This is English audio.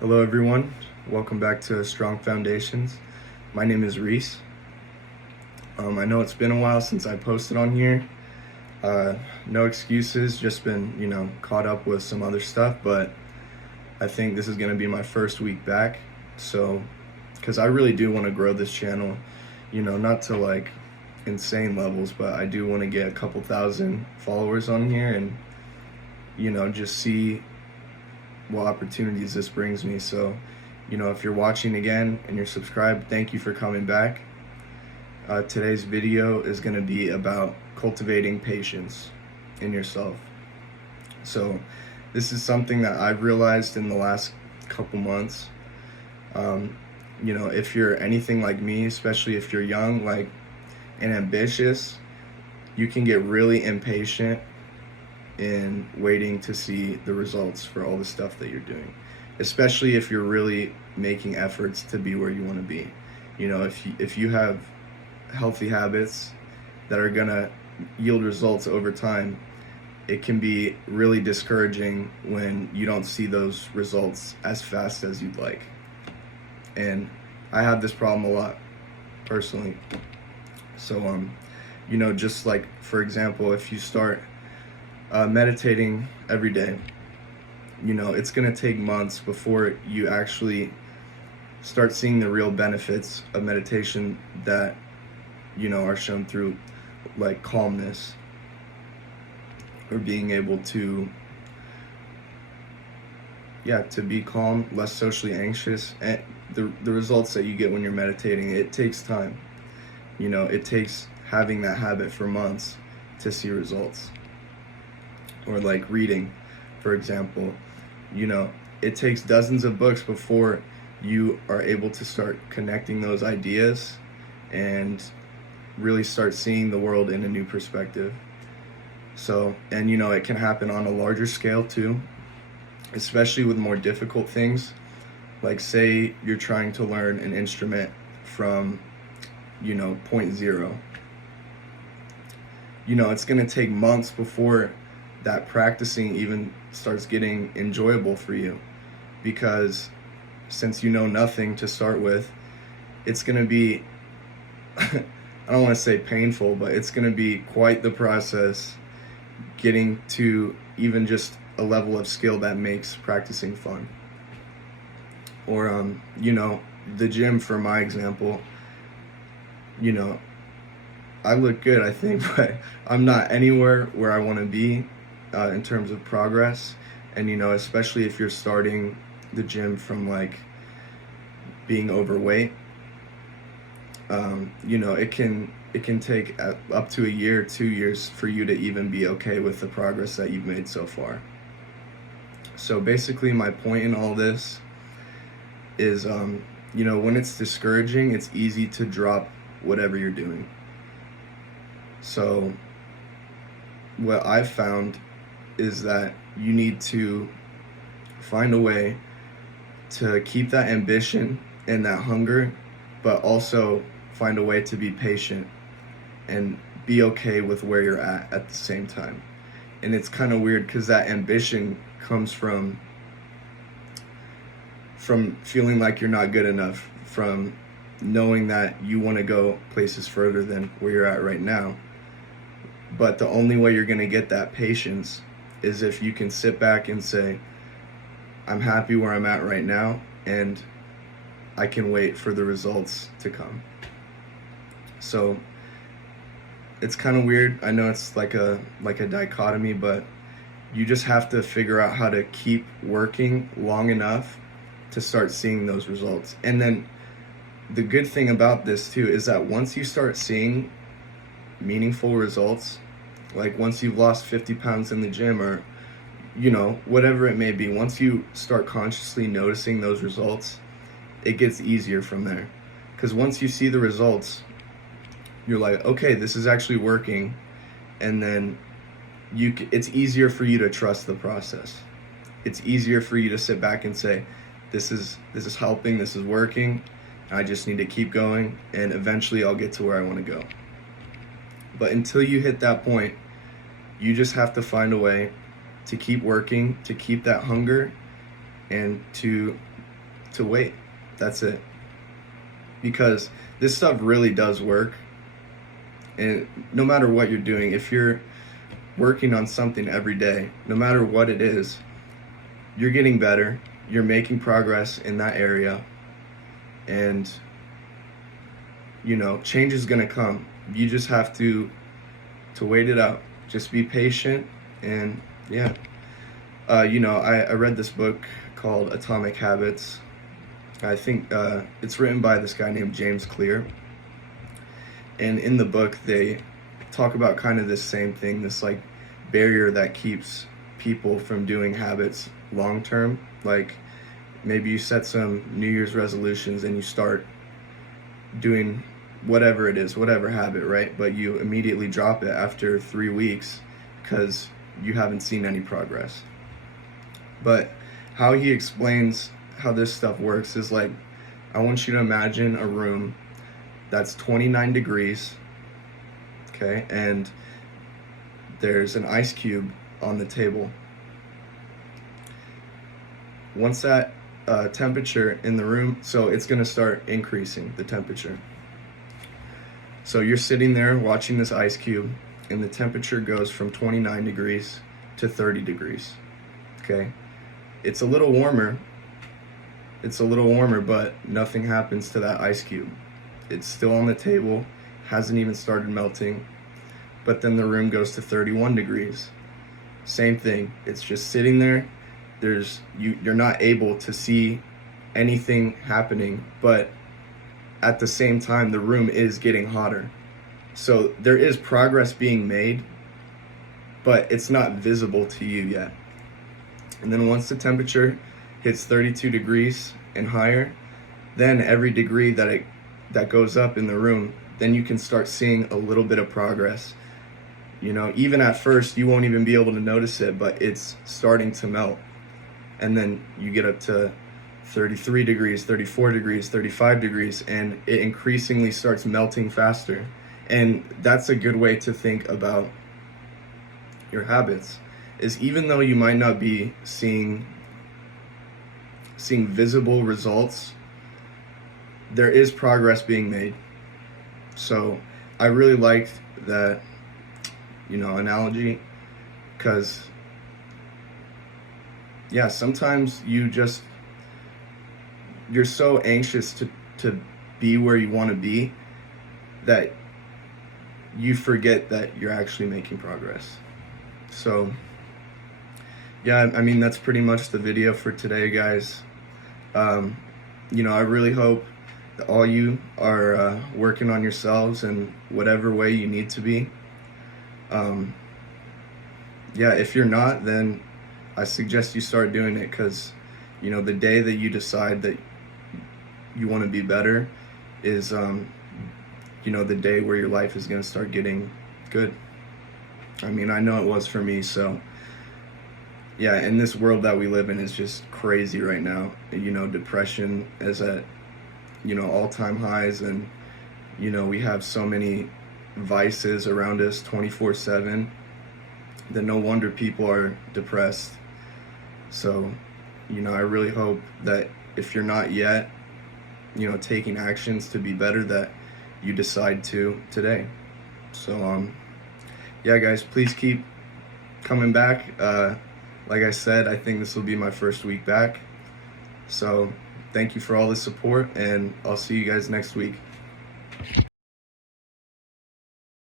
Hello everyone, welcome back to Strong Foundations. My name is Reese. I know it's been a while since I posted on here. No excuses, just been, caught up with some other stuff, but I think this is going to be my first week back. So, because I really do want to grow this channel, not to like insane levels, but I do want to get a couple thousand followers on here and, just see what opportunities this brings me. So, if you're watching again and you're subscribed, thank you for coming back. Today's video is going to be about cultivating patience in yourself. So, this is something that I've realized in the last couple months. If you're anything like me, especially if you're young, and ambitious, you can get really impatient in waiting to see the results for all the stuff that you're doing, especially if you're really making efforts to be where you want to be. If you have healthy habits that are gonna yield results over time, it can be really discouraging when you don't see those results as fast as you'd like. And I have this problem a lot personally. So just like, for example, if you start meditating every day, it's going to take months before you actually start seeing the real benefits of meditation that, are shown through like calmness, or being able to be calm, less socially anxious. And the results that you get when you're meditating, it takes time. It takes having that habit for months to see results. Or like reading, for example, it takes dozens of books before you are able to start connecting those ideas and really start seeing the world in a new perspective. So, and it can happen on a larger scale too, especially with more difficult things. Like say you're trying to learn an instrument from, point zero. It's going to take months before that practicing even starts getting enjoyable for you, because since you know nothing to start with, it's going to be I don't want to say painful, but it's going to be quite the process getting to even just a level of skill that makes practicing fun. Or the gym, for my example, I look good, I think, but I'm not anywhere where I want to be in terms of progress. And especially if you're starting the gym from like being overweight, it can take up to a year, 2 years for you to even be okay with the progress that you've made so far. So basically my point in all this is when it's discouraging, it's easy to drop whatever you're doing. So what I've found is that you need to find a way to keep that ambition and that hunger, but also find a way to be patient and be okay with where you're at the same time. And it's kind of weird because that ambition comes from feeling like you're not good enough, from knowing that you want to go places further than where you're at right now. But the only way you're going to get that patience is if you can sit back and say, I'm happy where I'm at right now, and I can wait for the results to come. So it's kind of weird. I know it's like a dichotomy, but you just have to figure out how to keep working long enough to start seeing those results. And then the good thing about this too is that once you start seeing meaningful results, like once you've lost 50 pounds in the gym, or whatever it may be, once you start consciously noticing those results, it gets easier from there. Because once you see the results, you're like, okay, this is actually working. And then it's easier for you to trust the process. It's easier for you to sit back and say, this is helping, this is working, I just need to keep going, and eventually I'll get to where I want to go. But until you hit that point, you just have to find a way to keep working, to keep that hunger, and to to wait. That's it. Because this stuff really does work. And no matter what you're doing, if you're working on something every day, no matter what it is, you're getting better, you're making progress in that area, and change is going to come. You just have to wait it out. Just be patient. And yeah, I read this book called Atomic Habits. I think it's written by this guy named James Clear. And in the book, they talk about kind of this same thing, this like barrier that keeps people from doing habits long term. Like maybe you set some New Year's resolutions and you start doing whatever it is, whatever habit, right? But you immediately drop it after 3 weeks because you haven't seen any progress. But how he explains how this stuff works is like, I want you to imagine a room that's 29 degrees, okay, and there's an ice cube on the table. Once that temperature in the room, so it's going to start increasing the temperature. So you're sitting there watching this ice cube, and the temperature goes from 29 degrees to 30 degrees, okay? It's a little warmer, but nothing happens to that ice cube. It's still on the table, hasn't even started melting, but then the room goes to 31 degrees. Same thing, it's just sitting there. You're not able to see anything happening, but at the same time, the room is getting hotter. So there is progress being made, but it's not visible to you yet. And then once the temperature hits 32 degrees and higher, then every degree that goes up in the room, then you can start seeing a little bit of progress. Even at first, you won't even be able to notice it, but it's starting to melt. And then you get up to 33 degrees, 34 degrees, 35 degrees, and it increasingly starts melting faster. And that's a good way to think about your habits, is even though you might not be seeing visible results, there is progress being made. So I really liked that, analogy, because yeah, sometimes you're so anxious to be where you want to be that you forget that you're actually making progress. So yeah, I mean, that's pretty much the video for today, guys. I really hope that all you are working on yourselves in whatever way you need to be. Yeah, if you're not, then I suggest you start doing it, because the day that you decide that you want to be better is the day where your life is going to start getting good. I mean, I know it was for me. So yeah, and this world that we live in is just crazy right now. Depression is at all-time highs, and we have so many vices around us 24/7 that no wonder people are depressed. So I really hope that if you're not yet taking actions to be better, that you decide to today. So yeah, guys, please keep coming back. Like I said, I think this will be my first week back. So thank you for all the support, and I'll see you guys next week.